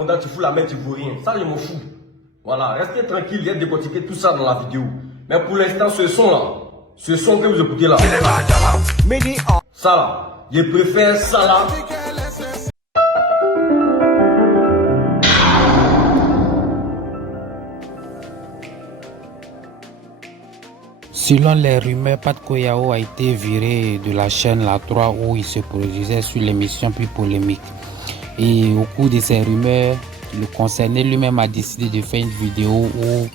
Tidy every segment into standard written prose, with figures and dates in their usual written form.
Tu fous la main, tu ne vois rien. Ça, je m'en fous. Voilà, restez tranquille, il y a décortiquer tout ça dans la vidéo. Mais pour l'instant, ce son que vous écoutez là, ça là, je préfère ça là. Selon les rumeurs, Pat Koyao a été viré de la chaîne La 3 où il se produisait sur l'émission plus polémique. Et au cours de ces rumeurs, le concerné lui-même a décidé de faire une vidéo où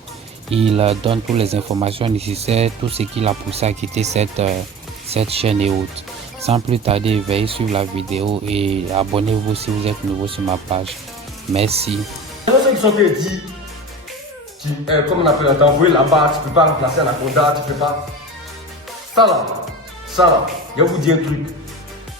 il donne toutes les informations nécessaires, tout ce qui l'a poussé à quitter cette chaîne et autres. Sans plus tarder, veuillez suivre la vidéo et abonnez-vous si vous êtes nouveau sur ma page. Merci. Ceux qui sont dit, comme on appelle, t'as envoyé là-bas, tu peux pas remplacer Anaconda, tu peux pas. Ça là, je vais vous dire un truc.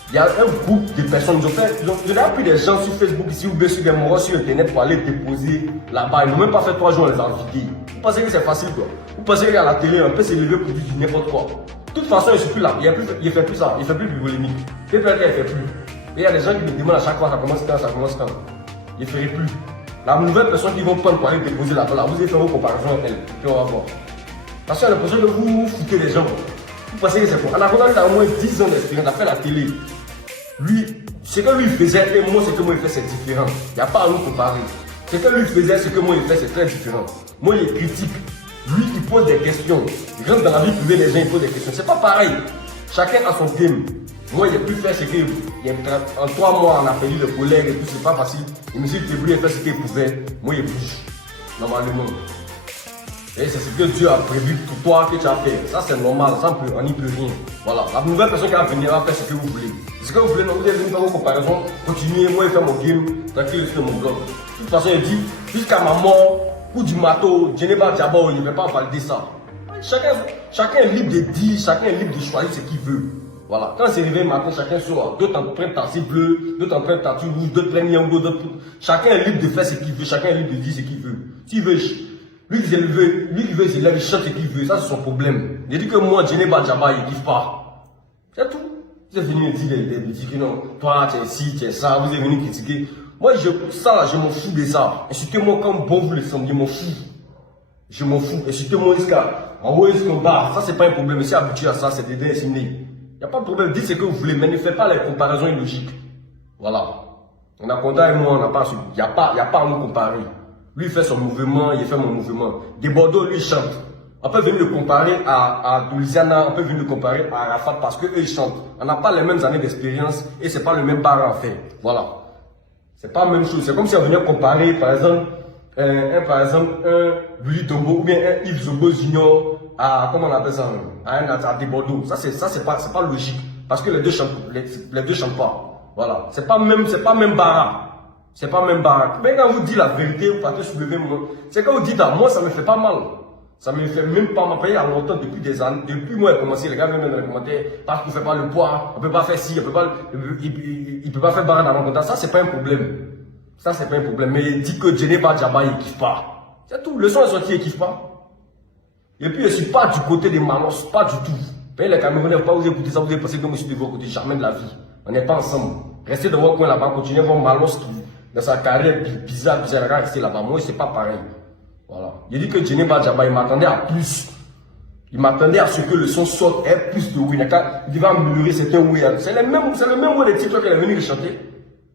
Il y a un groupe de personnes, ils ont pris des gens sur Facebook ici ou bien sur des moraux sur internet pour aller déposer là-bas. Ils n'ont même pas fait 3 jours, on les a vidés. Vous pensez que c'est facile quoi? Vous pensez qu'à la télé, on peut s'élever pour dire n'importe quoi? De toute façon, je suis plus là, il ne fait plus ça, il ne fait plus de polémique. Peut-être qu'il ne fait plus. Et il y a des gens qui me demandent à chaque fois, ça commence quand? Il ne ferait plus. La nouvelle personne qui vont prendre pour aller déposer là-bas, vous allez faire vos comparaisons avec elle, puis on va voir. Parce que j'ai l'impression que vous foutez les gens. Vous pensez que c'est quoi? Anaconda a au moins 10 ans d'expérience, il a fait la télé. Lui, ce que lui faisait et moi, ce que moi je fais, c'est différent. Il n'y a pas à nous comparer. Ce que lui faisait, ce que moi je fais, c'est très différent. Moi, il critique. Lui, il pose des questions. Il rentre dans la vie privée des gens, il pose des questions. C'est pas pareil. Chacun a son game. Moi, il a pu faire ce qu'il en 3 mois, on a perdu le collègue et tout, c'est pas facile. Il me dit que lui, il fait ce qu'il pouvait. Moi, il bouge. Normalement. Et c'est ce que Dieu a prévu pour toi que tu as fait. Ça, c'est normal. Ça, on n'y peut rien. Voilà. La nouvelle personne qui va venir va faire ce que vous voulez. Ce que vous voulez, non, vous êtes venu faire vos comparaisons. Continuez, moi, je fais mon game. Tranquille sur mon blog. De toute façon, il dit, jusqu'à ma mort, coup du marteau, je n'ai pas d'abord, il ne va pas valider ça. Chacun est libre de dire, chacun est libre de choisir ce qu'il veut. Voilà. Quand c'est réveillé matin, chacun sort. D'autres en prennent taxi bleu, d'autres en prennent taxi rouge, d'autres prennent Yango, d'autres. Chacun est libre de faire ce qu'il veut, chacun est libre de dire ce qu'il veut. S'il veut, lui qui veut s'élever, il chante ce qu'il veut, ça c'est son problème. Il dit que moi, je n'ai pas Djaba, il ne kiffe pas. C'est tout. Vous êtes venu me dire que non, toi tu es ci, tu es ça, vous êtes venu critiquer. Moi, ça là, je m'en fous de ça. Insultez-moi comme bon vous le semblez, je m'en fous. Je m'en fous. Insultez-moi jusqu'à en haut, jusqu'en bas. Ça, c'est pas un problème. Si habitué à ça, c'est des insinués. Il n'y a pas de problème. Dites ce que vous voulez, mais ne faites pas les comparaisons illogiques. Voilà. Anaconda et moi, on n'a pas. Il n'y a pas à nous comparer. Lui, il fait son mouvement, il fait mon mouvement. Des Bordeaux, lui, il chante. On peut venir le comparer à Louisiana, on peut venir le comparer à Arafat parce qu'eux, ils chantent. On n'a pas les mêmes années d'expérience et c'est pas le même bar à faire. Voilà. C'est pas la même chose. C'est comme si on venait comparer, par exemple, un Willy Tombo ou bien un Yves Zobo Junior à, comment on appelle ça, à des Bordeaux. Ça, c'est pas logique. Parce que les deux chantent pas. Voilà. C'est pas même bar. C'est pas même baraque. Mais quand vous dites la vérité, vous partez soulever mon. C'est quand vous dites à moi, ça me fait pas mal. Ça me fait même pas mal. Il y a longtemps, depuis des années, depuis moi, j'ai commencé, les gars, même dans les commentaires, parce qu'on fait pas le poids, on peut pas faire ci, on peut pas, il peut pas faire barre dans mon contact. Ça, c'est pas un problème. Ça, c'est pas un problème. Mais il dit que je n'ai pas Djaba, il kiffe pas. C'est tout. Le son est sorti, il kiffe pas. Et puis, je suis pas du côté des Malos, pas du tout. Mais les Camerounais, pas vous écouter ça, vous allez penser que moi, je suis de votre côté, jamais de la vie. On n'est pas ensemble. Restez dans votre coin là-bas, continuez à voir Malos qui. Dans sa carrière bizarre, rester là-bas. Moi, c'est pas pareil. Voilà. Il dit que Jenny Badjaba, il m'attendait à plus. Il m'attendait à ce que le son sorte et plus de oui. Il va améliorer certains oui. C'est le même mot de TikTok qu'elle est venue le chanter.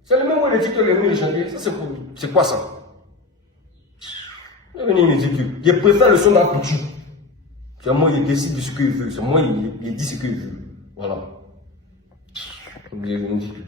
C'est le même mot de TikTok qu'elle est venue le chanter. Ça, c'est quoi ça? Il est venu ridicule. Je préfère le son d'un coutu. C'est moi, il décide de ce qu'il veut. C'est moi, il dit ce qu'il veut. Voilà. Il est ridicule.